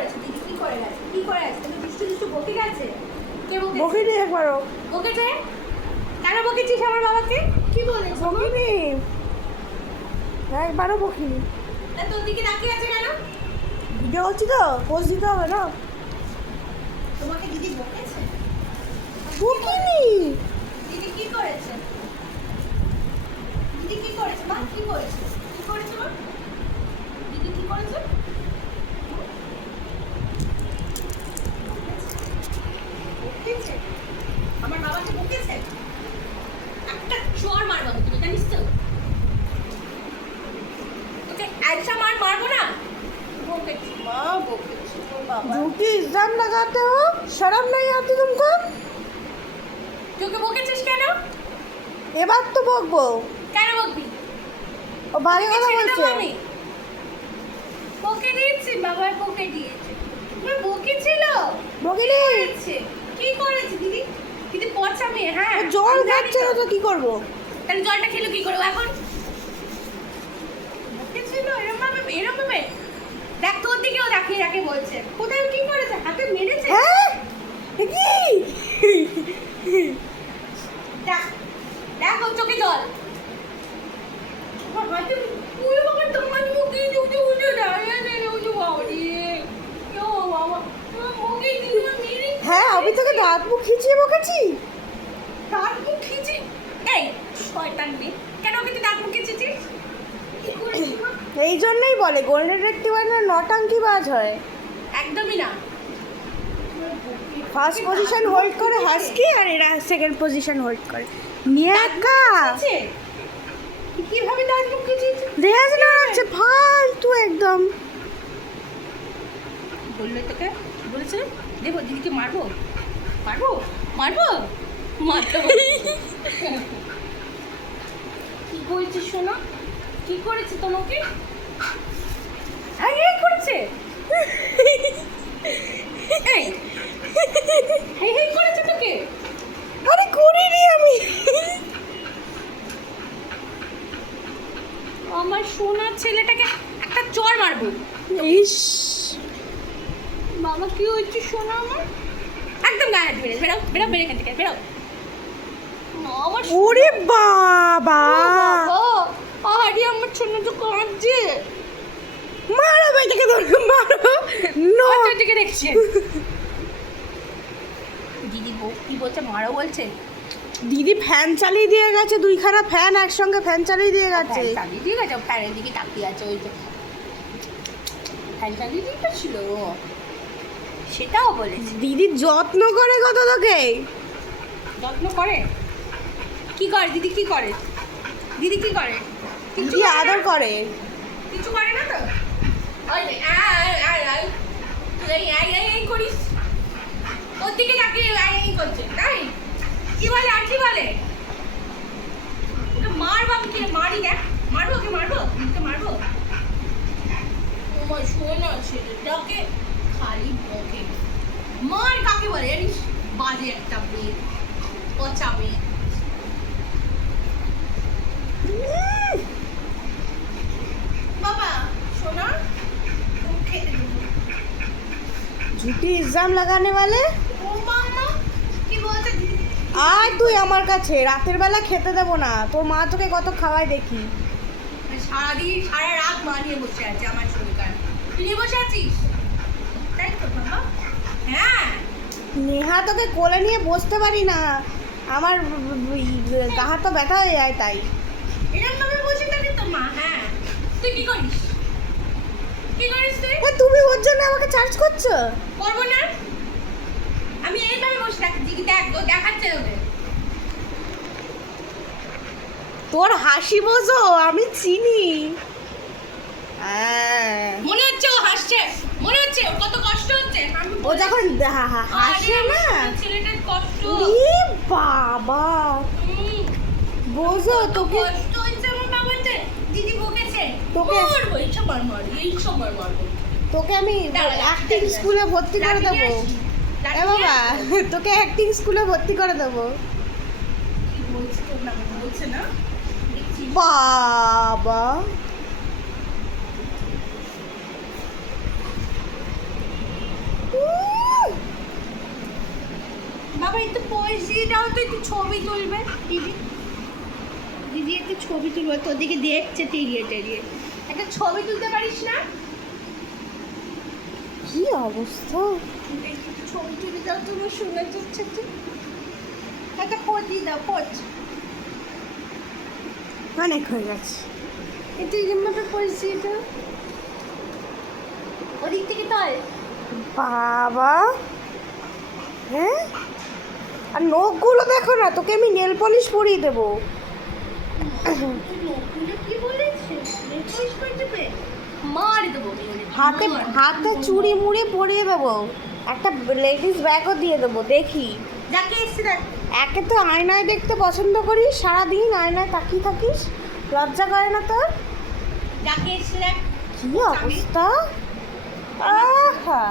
করেছে দিদি? কি করে গেছে? কি করে গেছে? তুমি দুষ্টু দুষ্টু বকে গেছে? কে বকেছে? বকিনি একবারও। বকেছে? কেন বকেছিস আমার বাবাকে? কি বলেছে? বকিনি, একবারও বকিনি। তা তোর দিকে তাকিয়ে আছে কেন? ভিডিও হচ্ছে তো, পোস্ট দিতে হবে না। তোমাকে দিদি বকেছে? বকিনি। দিদি কি করেছে? দিদি কি করেছে মা? কি করেছে? কি করেছে মা? দিদি কি করেছে? বকেছে? আমার বাবাকে বকেছে? একটা চড় মারবো তুমি, জানিস তো? তোকে ऐसा मार मारबो ना? বকেছে মা, বকেছে তোর বাবা। झूठी इल्जाम लगाते हो, शर्म नहीं आती तुमको? তোকে বকেছিস কেন? এবার তো বকবো। কেন বকবি? ও ভারী তোকে কথা ছেড়ে দেবো বলছে। আমি? বকে দিয়েছি, বাবা বকে দিয়েছে। তুমি বকেছিল? বকিনি। করেছে? কি করেছে দিদি? দিদি পচা মেয়ে, হ্যাঁ। ও জল আমি জানি খাচ্ছে না তো কি করবো? তাহলে জলটা খেলো কি করবো এখন? বকেছিল এরম ভাবে? দেখ তোর দিকেও তাকিয়ে তাকে বলছে। কোথায় কি করেছে? হাতে মেরেছে? হ্যাঁ এ কি? দেখ দেখ ওর চোখে জল। আমার হাতে ওই বাবা তোমার মুখে উঠে উঠে দাঁড়িয়ে নেই উঠে বাবা রে। ও বাবা তোমার মুখে দিদি মেরে। হ্যাঁ আমি তোকে দাঁত মুখ খিচিয়ে বকেছি। দাঁত মুখ খিচি? এই শয়তান মেয়ে, কেন ওকে তুই দাঁত মুখ খিচিছিস? কি করেছিস মা? এই জন্যই বলে গোল্ডেন রেট্রিভার না নটাঙ্কি বাজ হয়। একদমই না। ফার্স্ট পজিশন হোল্ড করে হাস্কি, আর এরা সেকেন্ড পজিশন হোল্ড করে মিয়াকা। আছে কিভাবে দাঁত মুখ খিচিছিস? দেখাস না হচ্ছে ফালতু একদম। বললে তোকে বলেছে দেবো দিদিকে মারবো মারবো মারবো মারতে কি করেছিস শোনা? কি করেছে তোমাকে? এই করেছে এই এই করেছে তোকে? আরে করিনি আমি। আমার সোনার ছেলেটাকে একটা চড় মারবো। ইস বাবা কি হয়েছে সোনা আমার? একদম গায়ে হাত মেরে বেরো বেরো বেরো এখান থেকে বেরো। আমার ওরে বাবা, আরে আমার ছোট তো কাঁদছে। মারো বেটাকে, ধরে মারো। নো আচ্ছা দিকে দেখছে দিদি বউ কি বলছে? মারো বলছে? দিদি ফ্যান চালিয়ে দিয়ে গেছে, দুইখানা ফ্যান একসঙ্গে ফ্যান চালিয়ে দিয়ে গেছে। ফ্যান চালিয়ে দিয়ে গেছে, ফ্যানের দিকে তাকিয়ে আছে। ওই যে ফ্যান চালিয়ে দিয়ে গেছিল, সেটাও বলেছে। দিদি যত্ন করে কত তোকে। যত্ন করে? কি করে দিদি? কি করে দিদি? কি করে? কিছু দিদি করে না? আদর করে। কিছু করে না তো? ওই যে আয় আয় আয় তুই এই করিস, ওর দিকে তাকিয়ে এই করছে তাই? কি বলে আর কি বলে? ওকে মারবো আমি, কে মারি দেখ, মারবো ওকে, মারবো ওকে, মারবো। আমার শোনা ছেলেটাকে খালি বকে। মার কাকে বলে জানিস? বাজে একটা মেয়ে, পচা মেয়ে। বাবা শোনা তুমি খেতে দেবো। ঝুটি ইলজাম লাগানে वाले। ও মাম্মা কি বলছে দিদি? আয় তুই আমার কাছে, রাতের বেলা খেতে দেবো না। তোর মা তোকে কত খাওয়ায় দেখি। সারাদিন সারা রাত মা নিয়ে বসে আছে আমার শরীর। তুই নিয়ে বসে আছিস তাই তো বাবা? হ্যাঁ নেহা তোকে কোলে নিয়ে বসতে পারি না, আমার গা হাত তো ব্যথা হয়ে যায় তাই। এরকম ভাবে বসে থাকে তো মা। হ্যাঁ তুই কি করিস? কি করিস তুই? এ, তুমি ওর জন্য আমাকে চার্জ করছো? করবো না, আমি এইভাবে বসে থাকি। দিদি দেখ ও দেখাচ্ছে ওকে। তোর হাসি বোঝো আমি চিনি। হ্যাঁ। মনে হচ্ছে ও হাসছে, মনে হচ্ছে ওর কত কষ্ট হচ্ছে। আমি ও যখন হাসে আরে, না, আমার ছেলেটার কষ্ট। ই বাবা হুম, বোঝো তোকে। কষ্ট হচ্ছে আমার বাবাতে। দিদি বকেছে তোকে- মারবো, এই সময় মারবো, এই সময় মারবো। তোকে আমি দাঁড়া, অ্যাক্টিং লাঠি স্কুলে ভর্তি করে লাঠি দেবো। নিয়ে আসি, লাঠি এ নিয়ে বাবা আসি। তোকে অ্যাক্টিং স্কুলে ভর্তি করে দেবো। কি বলছে তোর নাম? বলছে না দেখছি। বাবা বাবা একটু পোজ দিয়ে দাও তো, একটু ছবি তুলবে দিদি। দিদি একটু ছবি তুলবে, তোর দিকে দেখছে টেরিয়ে টেরিয়ে। একটা ছবি তুলতে পারিস না? কি অবস্থা! একটু ছবি তুলে দাও, তুমি সুন্দর যাচ্ছে। একটা পোজ দিয়ে দাও, পোজ। অনেক হয়ে গেছে। একটু এরকমভাবে পোজ দিয়ে দাও। ওদিক থেকে তোল। বাবা, হ্যাঁ, আর নখগুলো দেখো না, তোকে আমি নেল পলিশ পরিয়ে দেবো। নকুলে কি বলেছে? নেলপলিশ করে দেবে? মার দেবো। হাতে হাতে চুড়ি মুড়ি পরিয়ে দেবো, একটা লেডিস ব্যাগও দিয়ে দেবো। দেখি, যাকে এসে দেখ। একে তো আয়নায় দেখতে পছন্দ করিস, সারাদিন আয়নায় তাকিয়ে থাকিস, লজ্জা করে না তোর? যাকে এসে দেখ। কি অবস্থা! আহা!